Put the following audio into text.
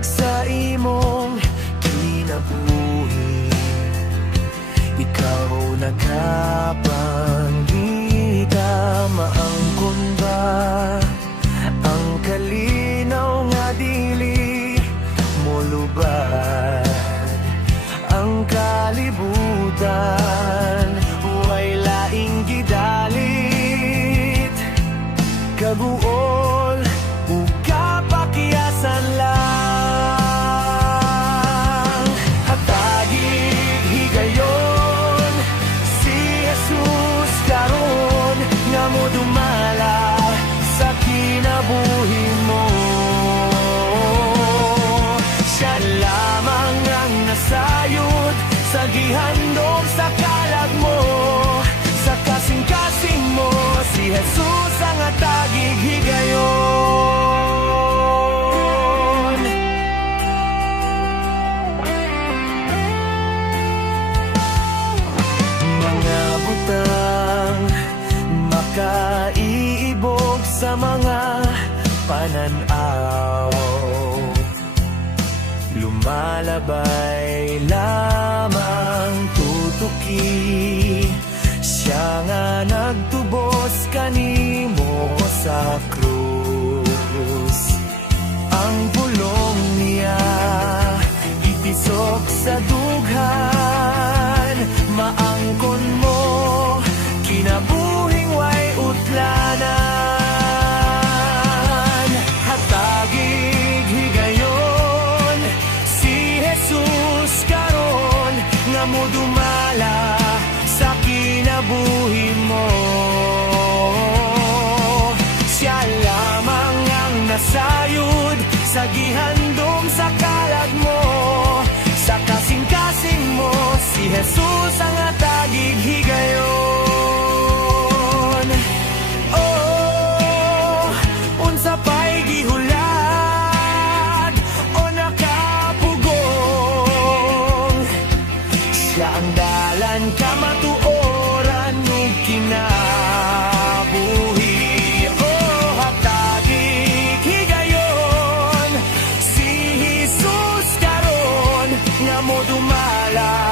hatag sa imong kinabuhi. Ikaw nagkapangita, maangkon ba ang kalinaw nga dili mo lubad ang kalibutan. Way laing gidalit kaguol ug kapakyasan lang. Hatagig higayon si Jesus karon nga modumala sa kinabuhi mo. Siya lamang ang nasayod sa gihandom sa kalag mo, sa kasing-kasing mo. Si Jesus ang hatagig higayon. Mga butang makaiibog sa mga pananaw, lumalabay lamang tutuki. Siya nga nagtubos kanimo sa krus. Ang pulong niya itisok sa dughan, maangkon mo kinabuhing way utlanan. Hatagig higayon si Jesus karon nga modumala sa kinabuhi mo. Siya lamang ang nasayod sa gihandom sa kalag mo, sa kasing-kasing mo. Si Jesus ang hatagig higayon. Oh, unsa pa'y gihulad o nakapugong, siya ang dalan ka matuoran ug kinabuhi. Oh, hatagig higayon si Jesus karon nga modumala